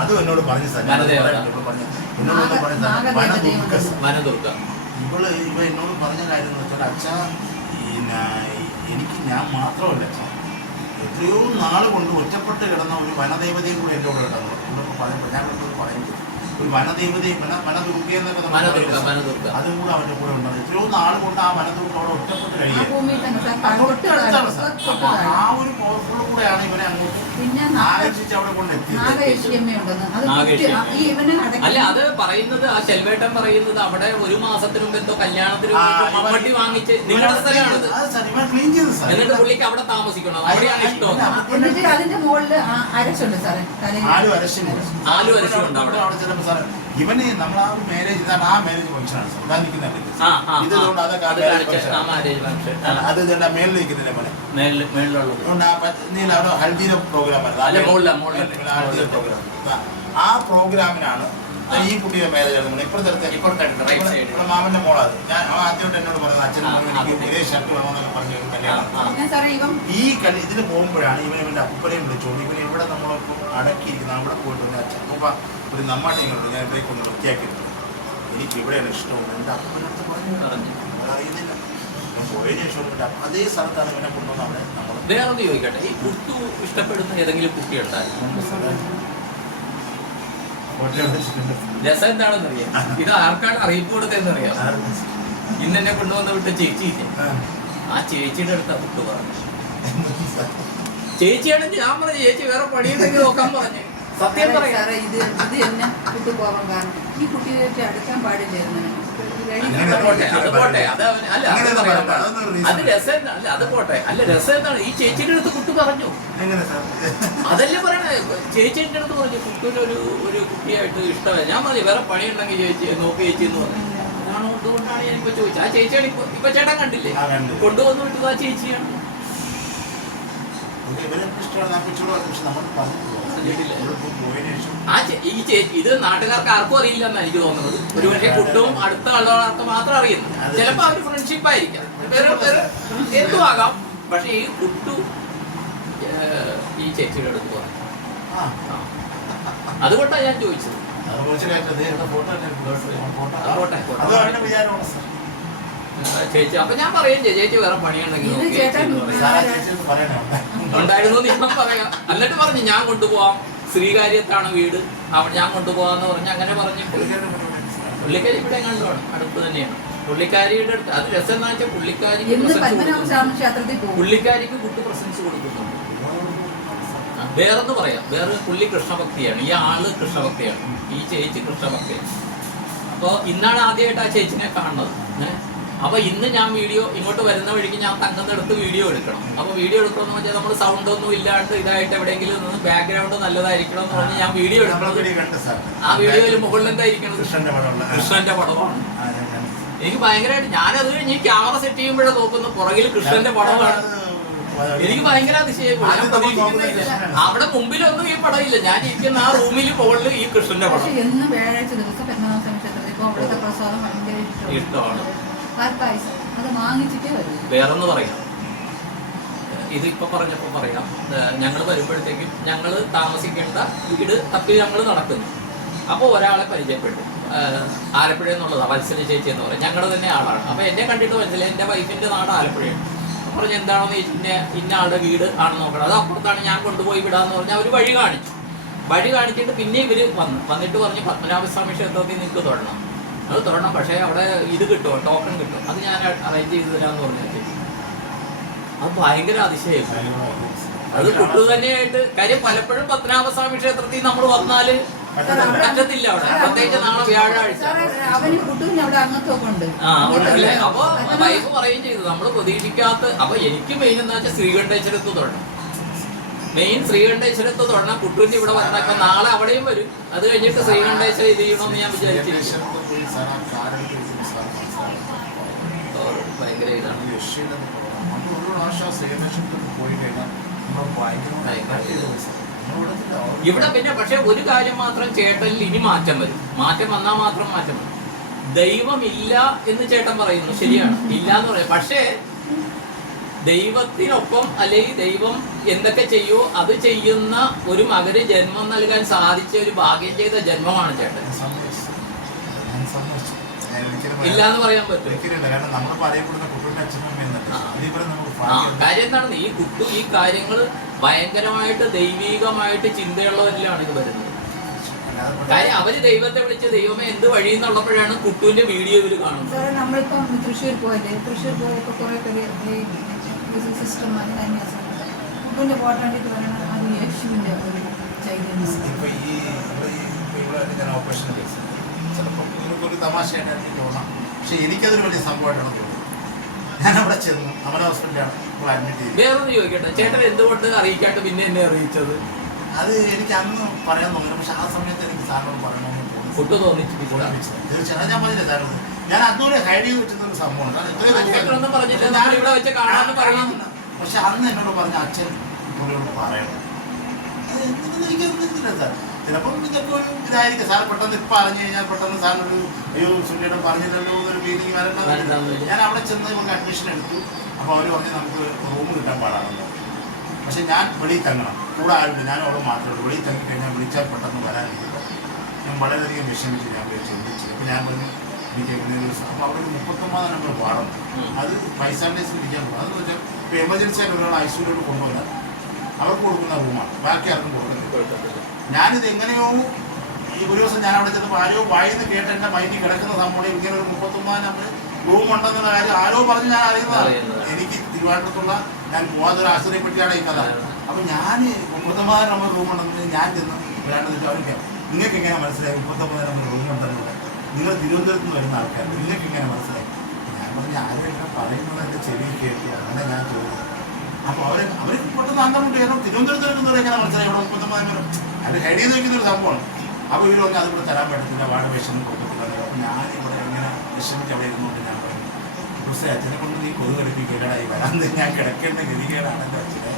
അത് എന്നോട് പറഞ്ഞു സാർ. ഇവ എന്നോട് പറഞ്ഞ കാര്യം എന്ന് വെച്ചാൽ അച്ഛാ എനിക്ക് ഞാൻ മാത്രമല്ല അച്ഛാ, എത്രയോ നാൾ കൊണ്ട് ഒറ്റപ്പെട്ട് കിടന്ന ഒരു വനദേവതയും കൂടെ എൻ്റെ കൂടെ കിടന്നു. ഇവിടെയൊക്കെ പറയുമ്പോൾ ഞാൻ പറയുന്നത് ഒരു വനദേവതയും വനദുർഗ എന്നൊക്കെ അതും കൂടെ അവൻ്റെ കൂടെ ഉണ്ടാകും. എത്രയോ നാൾ കൊണ്ട് ആ വനദുർഗ അവിടെ ഒറ്റപ്പെട്ട് കഴിയുക. ആ ഒരു പവർഫുൾ കൂടെയാണ് ഇവനെ അങ്ങോട്ട് ആകർഷിച്ച് അവിടെ കൊണ്ട് എത്തിയത്. അല്ല, അത് പറയുന്നത് ആ ചെൽവേട്ടൻ പറയുന്നത് അവിടെ ഒരു മാസത്തിനും എന്തോ കല്യാണത്തിന് മമ്മട്ടി വാങ്ങിച്ച് നിങ്ങളുടെ സ്ഥലമാണത്. എന്നിട്ട് പുള്ളിക്ക് അവിടെ താമസിക്കണം, അവിടെയാണ് ഇഷ്ടം. അതിന്റെ മുകളിൽ അരശുണ്ട് സാറേ, ആലു അരശുണ്ട് അവിടെ. ഇവന് നമ്മൾ ആ മാരേജ് ഇതാണ്, ആ മാരേജ് ഫംഗ്ഷനാണ് സാർ. ഇതാ നിൽക്കുന്നത് ഇതുകൊണ്ട് അതൊക്കെ അത് ഇതെന്താ മേളിൽ നിൽക്കുന്നില്ല പോലെ അവിടെ ഹൽദിയുടെ പ്രോഗ്രാം ഹൽദിയുടെ പ്രോഗ്രാം. ആ പ്രോഗ്രാമിനാണ് ഈ കുട്ടിയുടെ മാരേജ് ആണ്. ഇപ്പോഴത്തെ മാമന്റെ മോളാത്. ഞാൻ ആദ്യമായിട്ട് എന്നോട് പറയുന്നത് അച്ഛനും എനിക്ക് ഇതേ ഷർട്ട് വേണമെന്നൊക്കെ പറഞ്ഞു കല്യാണം. ഈ ഇതിന് പോകുമ്പോഴാണ് ഇവന്റെ അപ്പനെയും വിളിച്ചോണ്ട് ഇവനെ ഇവിടെ നമ്മളൊപ്പം അടക്കിയിരിക്കുന്ന അവിടെ പോയിട്ട് അച്ഛൻ ഒരു നമ്മാട്ടിങ്ങളുണ്ട്, ഞാൻ ഇവരെ കൊണ്ട് വൃത്തിയാക്കിയിട്ടുണ്ട്, എനിക്ക് ഇവിടെയാണ് ഇഷ്ടവും. എൻ്റെ അപ്പനടുത്ത് പറഞ്ഞു അറിയുന്നില്ല. ഞാൻ പോയതിനു ശേഷം അതേ സ്ഥലത്താണ് ഇവനെ കൊണ്ടുവന്ന് അവിടെ നമ്മൾ. വേറൊന്ന് ചോദിക്കട്ടെ, ഈ കുട്ടു ഇഷ്ടപ്പെടുന്ന ഏതെങ്കിലും കുട്ടി ഉണ്ടായിരുന്നു? രസം എന്താണെന്നറിയാം, ഇത് ആർക്കാണ് അറിയിപ്പ് കൊടുത്തതെന്നറിയാം. ഇന്ന് എന്നെ കൊണ്ടുവന്ന് വിട്ട ചേച്ചിയില്ലേ, ആ ചേച്ചിയുടെ അടുത്താ കുട്ടു പറഞ്ഞു. ചേച്ചിയാണെങ്കിൽ ഞാൻ പറഞ്ഞു ചേച്ചി വേറെ പണിയുണ്ടെങ്കിൽ നോക്കാൻ പറഞ്ഞു. സത്യം പറയാം, ഇത് എന്നെ വിട്ടുപോകാൻ കാരണം ഈ കുട്ടിയെ അടുക്കാൻ പാടില്ലായിരുന്നു. അത് രസം അല്ല, അത് പോട്ടെ. അല്ല, രസം എന്താണ് ഈ ചേച്ചിയുടെ അടുത്ത് കുട്ടു പറഞ്ഞു. അതല്ലേ പറയണേ, ചേച്ചിന്റെ അടുത്ത് പറഞ്ഞു കുട്ടൂര് ഒരു കുട്ടിയായിട്ട് ഇഷ്ടമായി. ഞാൻ പറഞ്ഞു വേറെ പണിയുണ്ടെങ്കിൽ ചേച്ചി നോക്കി ചേച്ചി എന്ന് പറഞ്ഞു. അതാണ് അതുകൊണ്ടാണ് ഞാനിപ്പോ ചോദിച്ചത്. ആ ചേച്ചിയാണ് ഇപ്പൊ ചേട്ടൻ കണ്ടില്ലേ കൊണ്ടുവന്നു വിട്ടത്, ആ ചേച്ചിയാണ്. ഈ ചേച്ചി ഇത് നാട്ടുകാർക്ക് ആർക്കും അറിയില്ല എന്നാണ് എനിക്ക് തോന്നുന്നത്. ഒരു പക്ഷേ കുട്ടവും അടുത്ത ആളുകൾക്ക് മാത്രം അറിയുന്നു. ചിലപ്പോ അവര് ഫ്രണ്ട്ഷിപ്പ് ആയിരിക്കാം, എന്തും ആകാം. പക്ഷെ ഈ കുട്ടു ഈ ചേച്ചിയുടെ അടുത്ത് പോകാം, അതുകൊണ്ടാണ് ഞാൻ ചോദിച്ചത്. ചേച്ചി അപ്പൊ ഞാൻ പറയും ചേച്ചി വേറെ പണിയുണ്ടെങ്കിൽ ഉണ്ടായിരുന്നു ഞാൻ പറയാം. എന്നിട്ട് പറഞ്ഞു ഞാൻ കൊണ്ടുപോവാം, ശ്രീകാര്യത്താണ് വീട്, അവിടെ ഞാൻ കൊണ്ടുപോകാന്ന് പറഞ്ഞു. അങ്ങനെ പറഞ്ഞു. പുള്ളിക്കാരി ഇവിടെ കണ്ടുപോകണം, അടുത്ത് തന്നെയാണ് പുള്ളിക്കാരിയുടെ അടുത്ത്. അത് രസം എന്ന് വെച്ചാൽ പുള്ളിക്കാരിക്ക് കുട്ടി പ്രസൻസ് കൊടുക്കുന്നുണ്ട്. വേറെന്ന് പറയാം, വേറെ പുള്ളി കൃഷ്ണഭക്തിയാണ്, ഈ ആള് കൃഷ്ണഭക്തിയാണ്, ഈ ചേച്ചി കൃഷ്ണഭക്തിയാണ്. അപ്പോൾ ഇന്നാണ് ആദ്യമായിട്ട് ആ ചേച്ചിനെ കാണുന്നത്. അപ്പൊ ഇന്ന് ഞാൻ വീഡിയോ ഇങ്ങോട്ട് വരുന്ന വഴിക്ക് ഞാൻ തങ്ങുന്നിടത്ത് വീഡിയോ എടുക്കണം. അപ്പൊ വീഡിയോ എടുക്കണമെന്ന് വെച്ചാൽ നമ്മൾ സൗണ്ട് ഒന്നും ഇല്ലാണ്ട് ഇതായിട്ട് എവിടെയെങ്കിലും നിന്ന് ബാക്ക്ഗ്രൗണ്ട് നല്ലതായിരിക്കണം എന്ന് പറഞ്ഞ് ഞാൻ വീഡിയോ എടുക്കണം. ആ വീഡിയോയിൽ മുകളിൽ എന്തായിരിക്കണം? കൃഷ്ണന്റെ പടമാണ്. എനിക്ക് ഭയങ്കരമായിട്ട് ഞാനത് കഴിഞ്ഞ് ക്യാമറ സെറ്റ് ചെയ്യുമ്പോഴേ നോക്കുന്നു പുറകിൽ കൃഷ്ണന്റെ പടമാണ്. എനിക്ക് ഭയങ്കര അതിശയം. അവിടെ മുമ്പിലൊന്നും ഈ പടമില്ല, ഞാൻ ഇരിക്കുന്ന ആ റൂമിൽ മുകളിൽ ഈ കൃഷ്ണന്റെ പടം. ഇഷ്ടമാണ്. വേറൊന്ന് പറയാം, ഇതിപ്പോ പറഞ്ഞപ്പോ പറയാം. ഞങ്ങൾ വരുമ്പോഴത്തേക്കും ഞങ്ങൾ താമസിക്കേണ്ട വീട് തപ്പി ഞങ്ങൾ നടക്കുന്നു. അപ്പോൾ ഒരാളെ പരിചയപ്പെട്ടു, ആലപ്പുഴ എന്നുള്ളതാണ്, വത്സല ചേച്ചി എന്ന് പറയും, ഞങ്ങളുടെ തന്നെ ആളാണ്. അപ്പൊ എന്നെ കണ്ടിട്ട് മനസ്സിലായി എൻ്റെ വൈഫിന്റെ നാട് ആലപ്പുഴയാണ്. പറഞ്ഞ് എന്താണെന്ന് ഇന്ന ആളുടെ വീട് ആണ് നോക്കണം, അത് അപ്പുറത്താണ്, ഞാൻ കൊണ്ടുപോയി വിടാന്ന് പറഞ്ഞാൽ അവർ വഴി കാണിച്ചു. വഴി കാണിച്ചിട്ട് പിന്നെ ഇവര് വന്നിട്ട് പറഞ്ഞ് പത്മനാഭസ്വാമി ക്ഷേത്രത്തിൽ നിങ്ങൾക്ക് തൊടണം, അത് തൊടണം, പക്ഷേ അവിടെ ഇത് കിട്ടുമോ, ടോക്കൺ കിട്ടും, അത് ഞാൻ അറേഞ്ച് ചെയ്ത് തരാമെന്ന് പറഞ്ഞിട്ട്. അത് ഭയങ്കര അതിശയമായി. അത് കുട്ടു തന്നെയായിട്ട് കാര്യം. പലപ്പോഴും പത്മനാഭസ്വാമി ക്ഷേത്രത്തിൽ നമ്മൾ വന്നാല് പറ്റത്തില്ല അവിടെ, പ്രത്യേകിച്ച് നാളെ വ്യാഴാഴ്ച. അപ്പൊ വൈഫ് പറയുകയും ചെയ്തു നമ്മൾ പ്രതീക്ഷിക്കാത്ത. അപ്പൊ എനിക്ക് മെയിൻ എന്താ വെച്ചാൽ ശ്രീകണ്ഠേശ്വരത്ത് തൊടണം, മെയിൻ ശ്രീകണ്ഠേശ്വരത്ത് തൊടണം. കുട്ടൂരിന് ഇവിടെ വന്നേക്കാം, നാളെ അവിടെയും വരും. അത് കഴിഞ്ഞിട്ട് ശ്രീകണ്ഠേശ്വരം ഇത് ചെയ്യണമെന്ന് ഞാൻ വിചാരിച്ചിരിക്കുന്നു. ഭയങ്കര ഇതാണ് ഇവിടെ. പിന്നെ പക്ഷെ ഒരു കാര്യം മാത്രം ചേട്ടനിൽ ഇനി മാറ്റം വരും. മാറ്റം വന്നാൽ മാത്രം മാറ്റം വരും. ദൈവമില്ല എന്ന് ചേട്ടൻ പറയുന്നു, ശരിയാണ്, ഇല്ല എന്ന് പറയാം. പക്ഷേ ദൈവത്തിനൊപ്പം അല്ലെങ്കിൽ ദൈവം എന്തൊക്കെ ചെയ്യുമോ അത് ചെയ്യുന്ന ഒരു മകന് ജന്മം നൽകാൻ സാധിച്ച ഒരു ഭാഗ്യം ചെയ്ത ജന്മമാണ് ചേട്ടൻ. ഇല്ലാന്ന് പറയാൻ പറ്റും. കാര്യം എന്താണെന്ന് ഈ കാര്യങ്ങൾ ഭയങ്കരമായിട്ട് ദൈവീകമായിട്ട് ചിന്തയുള്ളവരിലാണ് ഇത് വരുന്നത്. കാര്യം അവര് ദൈവത്തെ വിളിച്ച് ദൈവമേ എന്ത് വഴി എന്നുള്ളപ്പോഴാണ് കുട്ടുവിന്റെ വീഡിയോ ഇവര് കാണുന്നത്. നമ്മളിപ്പം തൃശ്ശൂർ പോയപ്പോ കുറെ പേര് സിസ്റ്റർ കുട്ടുവിന്റെ ഫോട്ടോ കണ്ടിട്ട് പറയണം അത് യേശുവിന്റെ ഒരു ചൈതന്യം. ചിലപ്പോൾ ഒരു തമാശയായിട്ട് എനിക്ക് തോന്നാം, പക്ഷെ എനിക്കതൊരു വലിയ സംഭവമായിട്ടാണ് തോന്നുന്നത്. ഞാൻ അവിടെ ചെന്നു, നമ്മുടെ ഹോസ്പിറ്റലാണ് ഇപ്പോൾ അഡ്മിറ്റ് ചെയ്തത്. വേറൊന്ന് ചോദിക്കട്ടെ, ചേട്ടൻ എന്തുകൊണ്ട് അറിയിക്കാണ്ട് പിന്നെ എന്നെ അറിയിച്ചത്? അത് എനിക്ക് അന്ന് പറയാൻ തോന്നില്ല, പക്ഷെ ആ സമയത്ത് എനിക്ക് സാറിനോട് പറയണമെന്ന് കുട്ടു തോന്നിച്ചു. തീർച്ചയായും ഞാൻ പറഞ്ഞില്ല സാറിന്, ഞാൻ അതുപോലെ ഹൈഡ് ചെയ്ത് വെച്ചിരുന്ന സംഭവമാണ്. പക്ഷെ അന്ന് എന്നോട് പറഞ്ഞ അച്ഛൻ പുള്ളിയോട് പറയണം, അത് എന്തെങ്കിലും എനിക്കറിയില്ല സാർ. ചിലപ്പം ഇതൊക്കെ ഒരു ഇതായിരിക്കും സാർ, പെട്ടെന്ന് ഇപ്പം അറിഞ്ഞു കഴിഞ്ഞാൽ പെട്ടെന്ന് സാറിനൊരു അയ്യോ സുനിയുടെ പറഞ്ഞില്ലല്ലോ എന്നൊരു ഫീലിംഗ് വരേണ്ടത്. ഞാൻ അവിടെ ചെന്ന് നമുക്ക് അഡ്മിഷൻ എടുത്തു. അപ്പോൾ അവർ പറഞ്ഞ് നമുക്ക് റൂം കിട്ടാൻ പാടാണല്ലോ, പക്ഷെ ഞാൻ വെളിയിൽ തങ്ങണം, കൂടെ ആരുണ്ട്, ഞാൻ അവിടെ മാത്രമേ ഉള്ളൂ. വെളിയിൽ തങ്ങി കഴിഞ്ഞാൽ വിളിച്ചാൽ പെട്ടെന്ന് വരാനില്ല. ഞാൻ വളരെയധികം വിഷമിച്ച് ഞാൻ ചിന്തിച്ചു. അപ്പോൾ ഞാൻ പറഞ്ഞു എനിക്ക് എങ്ങനെ ഒരു അപ്പോൾ അവിടെ ഒരു 39 നമ്പർ വാർഡുണ്ട്, അത് ഫൈസാൻഡേഴ്സിൽ ഇരിക്കാൻ പോകും. അതെന്ന് വെച്ചാൽ ഇപ്പോൾ എമർജൻസി ആയിട്ട് ഒരാൾ ഐസിയുലോട്ട് കൊണ്ടുപോകാൻ അവർക്ക് കൊടുക്കുന്ന റൂമാണ്, ബാക്കി ആർക്കും കൊടുക്കുന്നത്. ഞാനിത് എങ്ങനെയോ ഒരു ദിവസം ഞാൻ അവിടെ ചെന്നപ്പോൾ ആരോ വായിന്ന് കേട്ട് എൻ്റെ മൈൻഡിൽ കിടക്കുന്ന സംഭവം ഇങ്ങനെ ഒരു 39 നമ്പർ റൂം ഉണ്ടെന്നുള്ള കാര്യം ആരോ പറഞ്ഞ് ഞാൻ അറിയുന്നതാണ്. എനിക്ക് തിരുവനന്തപുരത്തുള്ള ഞാൻ മൂവാതൊരു ആശുപത്രിയെ പറ്റിയാണ് ഈ കഥ. അപ്പം ഞാൻ 39 നമ്പർ റൂം ഉണ്ടെന്ന് ഞാൻ ചെന്ന് വേണ്ടത് അവർക്ക് നിങ്ങൾക്ക് എങ്ങനെ മനസ്സിലായി 39 നമ്പർ റൂം ഉണ്ടെന്നുള്ളത്? നിങ്ങൾ തിരുവനന്തപുരത്ത് നിന്ന് വരുന്ന ആൾക്കാർ, നിങ്ങൾക്ക് എങ്ങനെ മനസ്സിലായി? ഞാൻ പറഞ്ഞ ആരും എങ്ങനെ പറയുന്നത് എൻ്റെ ചെവി കേട്ടു, അങ്ങനെ ഞാൻ ചോദിച്ചു. അപ്പോൾ അവർക്ക് പെട്ടെന്ന് അന്തമുണ്ട്, കാരണം തിരുവനന്തപുരത്ത് നിൽക്കുന്നവരെ എങ്ങനെ മനസ്സിലായി ഇവിടെ 39 നമ്പർ അത് ഹെഡ് ചെയ്ത് വയ്ക്കുന്നൊരു സംഭവമാണ്. അപ്പോൾ ഇവർ പറഞ്ഞാൽ അതിവിടെ തരാൻ പറ്റത്തില്ല, വാർഡ് പേഷ്യന് കൊടുക്കത്തില്ല. അപ്പോൾ ഞാനിവിടെ ഇങ്ങനെ വിഷമിച്ച് അവിടെ ഇരുന്നുകൊണ്ട് ഞാൻ പറഞ്ഞു, പക്ഷേ അച്ഛനെ കൊണ്ട് നീ കൊതു കളിപ്പിക്കേടായി വരാൻ ഞാൻ കിടക്കേണ്ട ഗതികേടാണ് എൻ്റെ അച്ഛനെ.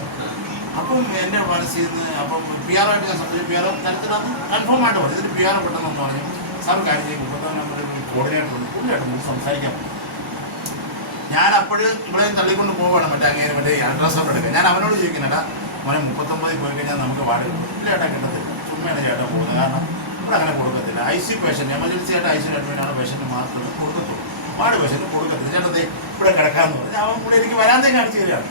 അപ്പം എൻ്റെ മനസ്സിൽ നിന്ന് അപ്പം PR ആയിട്ട് ഞാൻ സംബന്ധിച്ച് PR തരത്തിലന്ന് കൺഫേം ആയിട്ട് പറഞ്ഞു, ഇതിന് PR പെട്ടെന്ന് പറഞ്ഞു സാർ കാര്യം ചെയ്യും 39 നമ്പർ കോർഡിനേറ്റർ ഉണ്ട്, പുള്ളിയായിട്ട് നമുക്ക് സംസാരിക്കാൻ പറ്റും. ഞാൻ അപ്പോഴും ഇവിടെ തള്ളിക്കൊണ്ട് പോവുകയാണ് മറ്റേ അൾട്രാസൗണ്ട് എടുക്കാൻ. ഞാൻ അവനോട് ചോദിക്കുന്നുണ്ടാ മോനെ 39 പോയി കഴിഞ്ഞാൽ നമുക്ക് വാർഡ് ഇല്ലേട്ടാ കിട്ടത്തില്ല, ചുമ്മയാണ് ചേട്ടാ പോകുന്നത്, കാരണം ഇവിടെ അങ്ങനെ കൊടുക്കത്തില്ല. ICU പേഷ്യൻ്റ് എമർജൻസി ആയിട്ട് ICU അഡ്മിറ്റാണ് പേഷ്യൻ്റ് മാത്രമേ കൊടുക്കത്തുള്ളൂ, വാർഡ് പേഷ്യൻ്റ് കൊടുക്കത്തില്ല. ചേട്ടത്തെ ഇവിടെ കിടക്കാമെന്ന് പറഞ്ഞാൽ അവൻ കൂടെ എനിക്ക് വരാന്തേ കാണിച്ചു തരികയാണ്.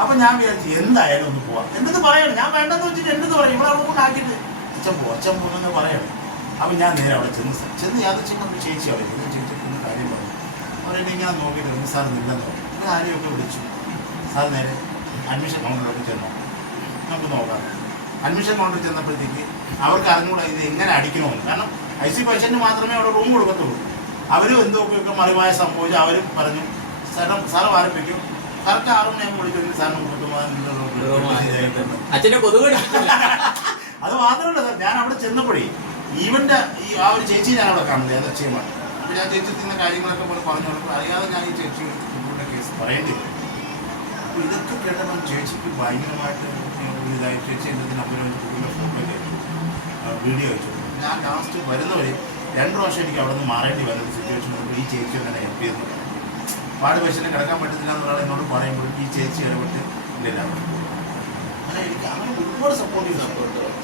അപ്പം ഞാൻ വിചാരിച്ചു എന്തായാലും ഒന്ന് പോവാം, എന്തെന്ന് പറയണം, ഞാൻ വേണ്ടെന്ന് വെച്ചിട്ട് എന്തെന്ന് പറയും, ഇവിടെ അവിടെ കൊണ്ടാക്കിയിട്ട് അച്ഛൻ പോകുമെന്ന് പറയണം. അപ്പം ഞാൻ നേരെ അവിടെ ചെന്ന് യാദൃച്ഛികം ചേച്ചി അവർ ചേച്ചിക്കുന്ന കാര്യം പറഞ്ഞു. അവരെന്നെ ഇങ്ങനെ നോക്കിയിട്ട് സാർ നില്ലെന്ന് പറഞ്ഞു. ഇവിടെ ആരെയൊക്കെ വിളിച്ചു. സാർ നേരെ അഡ്മിഷൻ കൗണ്ടറിലോട്ട് ചെന്നു, നമുക്ക് നോക്കാം. അഡ്മിഷൻ കൗണ്ടറിൽ ചെന്നപ്പോഴത്തേക്ക് അവർക്ക് അറിഞ്ഞുകൂടാ ഇത് എങ്ങനെ അടിക്കണമെന്ന്, കാരണം ICU പേഷ്യൻറ്റ് മാത്രമേ അവിടെ റൂം കൊടുക്കത്തുള്ളൂ. അവരും എന്തൊക്കെയൊക്കെ മറിമായ സംഭവിച്ചു. അവരും പറഞ്ഞു സാറ് ആരംഭിക്കും, കറക്റ്റ് 6 മണിയാകുമ്പോൾ വിളിക്കുമെങ്കിൽ സാറിന് 39 അച്ഛനെ കൊതുക്. അത് മാത്രമല്ല സാർ, ഞാൻ അവിടെ ചെന്നപ്പോഴേ ഈവൻ്റെ ആ ഒരു ചേച്ചി ഞാൻ അവിടെ കാണുന്നത് യഥേച്ഛയുമാണ്. അപ്പോൾ ഞാൻ ചേച്ചി തിന്ന കാര്യങ്ങളൊക്കെ പോലെ പറഞ്ഞു കൊടുക്കും, അറിയാതെ ഞാൻ ഈ ചേച്ചിയുടെ കേസ് പറയേണ്ടി വരും. അപ്പോൾ ഇതൊക്കെ കേട്ടപ്പോൾ ചേച്ചിക്ക് ഭയങ്കരമായിട്ട് ഇതായി. ചേച്ചി എൻ്റെ നമ്പർ ഫോട്ടോ വീഡിയോ വെച്ചു. ഞാൻ ലാസ്റ്റ് വരുന്നവരെ 2 പ്രാവശ്യം എനിക്ക് അവിടെ നിന്ന് മാറേണ്ടി വരുന്ന സിറ്റുവേഷൻ വരുമ്പോൾ ഈ ചേച്ചി തന്നെ ഹെൽപ്പ് ചെയ്യുന്നത്. വാർഡ് പേഷ്യനെ കിടക്കാൻ പറ്റത്തില്ല എന്നൊരാൾ എന്നോട് പറയുമ്പോൾ ഈ ചേച്ചി ഇടപെട്ട് ഇല്ല അങ്ങനെ എനിക്ക് അങ്ങനെ ഒരുപാട് സപ്പോർട്ട് ചെയ്തു.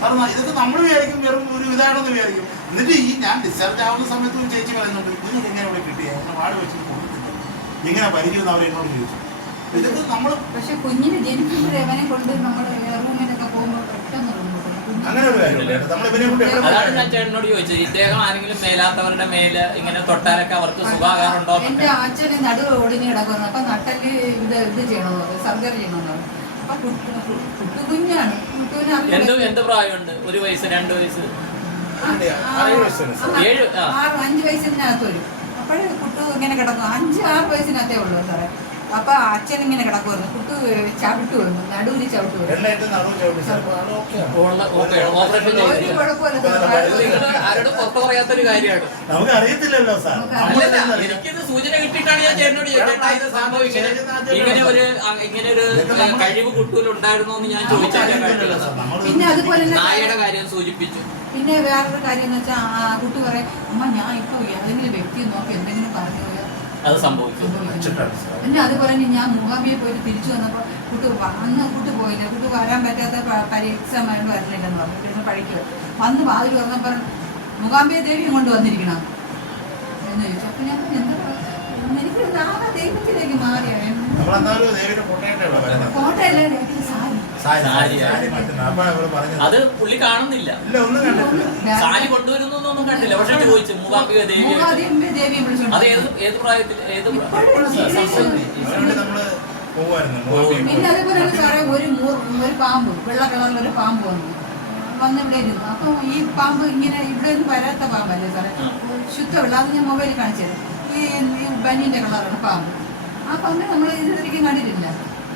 കാരണം ഇതൊക്കെ നമ്മൾ വിചാരിക്കും വെറും ഒരു ഇതാണെന്ന് വിചാരിക്കും. എന്നിട്ട് ഈ ഞാൻ ഡിസ്ചാർജ് ആവുന്ന സമയത്ത് ഒരു ചേച്ചി പറയുന്നുണ്ട് ഇതിനൊക്കെ എങ്ങനെ ഇവിടെ കിട്ടിയ അങ്ങനെ വാർഡ് പേഷ്യന് കൊടുക്കുന്നില്ല, ഇങ്ങനെ പരിചയം അവർ എന്നോട് ചോദിച്ചു. ഇതൊക്കെ നമ്മൾ പക്ഷെ കുഞ്ഞിന് ജനിക്കുമ്പോഴേ അവനെ കൊണ്ട് നമ്മൾ റൂമിലൊക്കെ പോകുമ്പോൾ പെട്ടെന്ന് അങ്ങനെ ഒരു കാര്യമില്ല. അതാണ് ഞാൻ ചേട്ടനോട് ചോദിച്ചത്, ഇദ്ദേഹം ആരെങ്കിലും മേലാത്തവരുടെ മേല് ഇങ്ങനെ തൊട്ടാലൊക്കെ അവർക്ക് സുഖാകാറുണ്ടോ? എന്റെ അച്ഛന് നടുവ് ഒടിഞ്ഞ് കിടക്കുന്നു, അപ്പൊ നട്ടല് ഇത് ചെയ്യണമെന്ന് സർജറി ചെയ്യണമെന്ന്. അപ്പൊ കുഞ്ഞാണ്, എന്ത് പ്രായമുണ്ട്? 1 വയസ്സ് 2 വയസ്സ് 5 വയസ്സിനകത്ത് വരും. അപ്പോഴേ കുട്ടു ഇങ്ങനെ കിടക്കും, 5-6 വയസ്സിനകത്തേ ഉള്ളൂ സാറേ. അപ്പൊ അച്ഛൻ ഇങ്ങനെ കിടക്കുമായിരുന്നു, കുട്ടു ചവിട്ട് വന്നു, നടുവിന് ചവിട്ട് വന്നു. ആരോടും പുറത്ത് പറയാത്തൊരു കാര്യമാണ്. നമുക്ക് അറിയത്തില്ലല്ലോ സാർ. എനിക്കിത് സൂചന കിട്ടിയിട്ടാണ് ഞാൻ ചേട്ടനോട് ചോദിച്ചത് സംഭവം ഇങ്ങനെ ഒരു കഴിവ് കുട്ടൂലുണ്ടായിരുന്നോ എന്ന് ഞാൻ ചോദിച്ചാൽ. പിന്നെ അതുപോലെ നായയുടെ കാര്യം സൂചിപ്പിച്ചു. പിന്നെ വേറൊരു കാര്യം എന്ന് വെച്ചാൽ കുട്ടി പറയും അമ്മ ഞാൻ ഇപ്പൊ ഏതെങ്കിലും വ്യക്തി നോക്കി എന്തെങ്കിലും പറഞ്ഞു പോയാൽ അത് സംഭവിച്ചു. പിന്നെ അതുപോലെ തന്നെ ഞാൻ മൂകാംബിയെ പോയിട്ട് തിരിച്ചു വന്നപ്പോൾ അന്ന് കുട്ടി പോയില്ല, കുട്ടി വരാൻ പറ്റാത്ത എക്സാം ആയതുകൊണ്ട് വരണില്ലെന്ന് പറഞ്ഞു. പിന്നെ പഠിക്കുക വന്ന് വാതിൽ തുറന്നപ്പോൾ മൂകാംബിയെ ദേവിയും കൊണ്ട് വന്നിരിക്കണം എന്ന് ചോദിച്ചു. അപ്പം ഞാൻ എന്താ എനിക്ക് നാളെ ദൈവത്തിലേക്ക് മാറിയായിരുന്നു. കോട്ടയല്ലേ അത് പുള്ളി കാണുന്നില്ല, സാരി കൊണ്ടുവരുന്നൊന്നും കണ്ടില്ല. പക്ഷെ ചോദിച്ചു മൂകാംബിക ദേവി അത് ഏത് പ്രായത്തിൽ പിന്നെ അതേപോലെ സാറേ ഒരു പാമ്പ് വെള്ള കളറിലൊരു പാമ്പ് വന്നിവിടെ ഇരുന്നു. അപ്പം ഈ പാമ്പ് ഇങ്ങനെ ഇവിടെ ഒന്നും വരാത്ത പാമ്പല്ലേ സാറേ, ശുദ്ധമുള്ള അത് ഞാൻ മൊബൈലിൽ കാണിച്ചത്. ഈ ബനിന്റെ കളറാണ് പാമ്പ്. ആ പാമ്പ് നമ്മൾ ഇതുവരെയും കണ്ടിട്ടില്ല,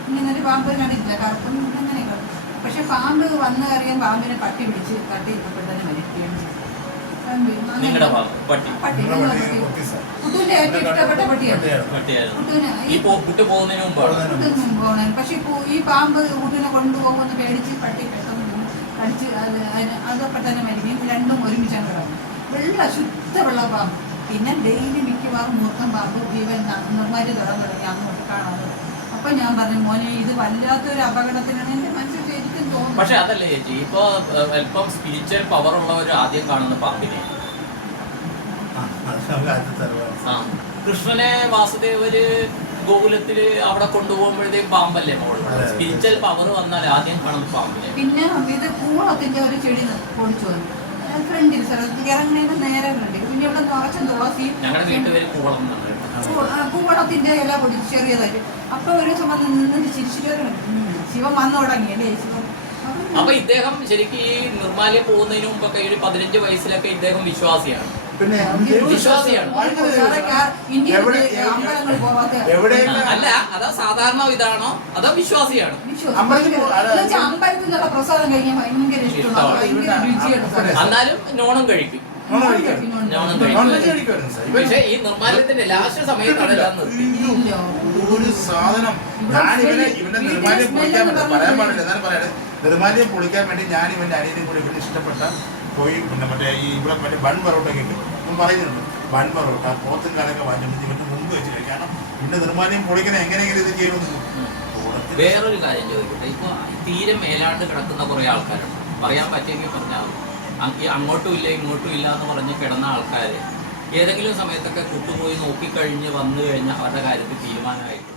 ഇങ്ങനെ ഒരു പാമ്പ് കണ്ടിട്ടില്ല, കറുപ്പം അങ്ങനെയൊക്കെ. പക്ഷെ പാമ്പ് വന്ന് കയറിയാൽ പാമ്പിനെ പട്ടി പിടിച്ച് തട്ടി തന്നെ മരിക്കുകയാണ്. കുട്ടുവിന്റെ ഏറ്റവും ഇഷ്ടപ്പെട്ട പട്ടിയാണ്. പക്ഷെ ഈ പാമ്പ് കുട്ടിനെ കൊണ്ടുപോകുമെന്ന് പേടിച്ച് പട്ടി പെട്ടെന്ന് കടിച്ച് അതൊക്കെ തന്നെ മരിക്കും. രണ്ടും ഒരുമിച്ചാണ് കിടക്കുന്നത്. ശുദ്ധ വെള്ള പാമ്പ്. പിന്നെ ഡെയിലി മിക്കവാറും മൂർഖം പാമ്പ് ജീവൻ നിർമ്മാരി തുടങ്ങി അങ്ങോട്ട് കാണാതെ. അപ്പൊ ഞാൻ പറഞ്ഞു മോനെ ഇത് വല്ലാത്തൊരു അപകടത്തിനാണ് എന്റെ മനസ്സിൽ ശരിക്കും തോന്നുന്നത്. പക്ഷെ അതല്ലേ ചേച്ചി, ഇപ്പൊ അല്പം സ്പിരിച്വൽ പവർ ഉള്ളവർ ആദ്യം കാണുന്ന പാമ്പിനെ. കൃഷ്ണനെ വാസുദേവര് ഗോകുലത്തില് അവിടെ കൊണ്ടുപോകുമ്പോഴത്തേക്ക് പാമ്പല്ലേ മോള്. സ്പിരിച്വൽ പവർ വന്നാൽ ആദ്യം കാണുന്ന പാമ്പിനെ. പിന്നെ ഇത് കൂളത്തിന്റെ ഒരു ചെടി പൊടിച്ചു വന്നു ഫ്രണ്ടിൽ ഇറങ്ങുന്നതിന് നേരെ ഫ്രണ്ടിൽ. പിന്നെ ഇവിടെ നിറച്ചും തുളസി, ഞങ്ങളുടെ വീട്ടുപേര് കൂവളം. കൂവളത്തിന്റെ ഇല പൊടിച്ച് ചെറിയതായിട്ട്. അപ്പൊ ഒരു സമയം നിന്ന് ചിരിച്ചിട്ട് ശിവൻ വന്നു തുടങ്ങിയല്ലേ ശിവൻ. അപ്പൊ ഇദ്ദേഹം ശരിക്കും ഈ നിർമ്മാല്യം പോകുന്നതിന് മുമ്പൊക്കെ ഒരു 15 വയസ്സിലൊക്കെ ഇദ്ദേഹം വിശ്വാസിയാണ്. പിന്നെ വിശ്വാസിയാണ്. അല്ല അതാ സാധാരണ ഇതാണോ അതോ വിശ്വാസിയാണ്? എന്നാലും നോണം കഴിക്കും. പക്ഷെ ഈ നിർമ്മാല്യത്തിന്റെ ലാസ്റ്റ് സമയത്ത് അതെല്ലാം നിർത്തി. ഒരു സാധനം ഞാൻ ഇവന്റെ നിർമ്മാല്യം പൊളിക്കാൻ പറയാൻ പാടില്ല, എന്നാലും പറയണേ. നിർമ്മാല്യം പൊളിക്കാൻ വേണ്ടി ഞാൻ ഇവന്റെ അനിയനും കൂടി ഇവിടെ ഇഷ്ടപ്പെട്ട പോയി പിന്നെ മറ്റേ ഈ ഇവിടെ മറ്റേ ബൺ പൊറോട്ട കിട്ടും പറയുന്നുണ്ട്. ബൺ പൊറോട്ട പോത്തുകാലൊക്കെ വാങ്ങിച്ചിട്ട് ഇവന്റെ മുമ്പ് വെച്ച് കഴിക്കണം. പിന്നെ നിർമ്മാല്യം പൊളിക്കണം എങ്ങനെയെങ്കിലും ഇത് ചെയ്യുമെന്ന്. വേറൊരു കാര്യം ചോദിക്കട്ടെ, ഇപ്പൊ തീരെ മേലാണ്ട് കിടക്കുന്ന കുറെ ആൾക്കാരുണ്ട്, പറയാൻ പറ്റിയെങ്കിൽ പറഞ്ഞാൽ അങ്ങോട്ടും ഇല്ല ഇങ്ങോട്ടും ഇല്ല എന്ന് പറഞ്ഞ് കിടന്ന ആൾക്കാര് ഏതെങ്കിലും സമയത്തൊക്കെ കുട്ടുപോയി നോക്കിക്കഴിഞ്ഞ് വന്നു കഴിഞ്ഞാൽ അവരുടെ കാര്യത്തിൽ തീരുമാനമായിട്ട്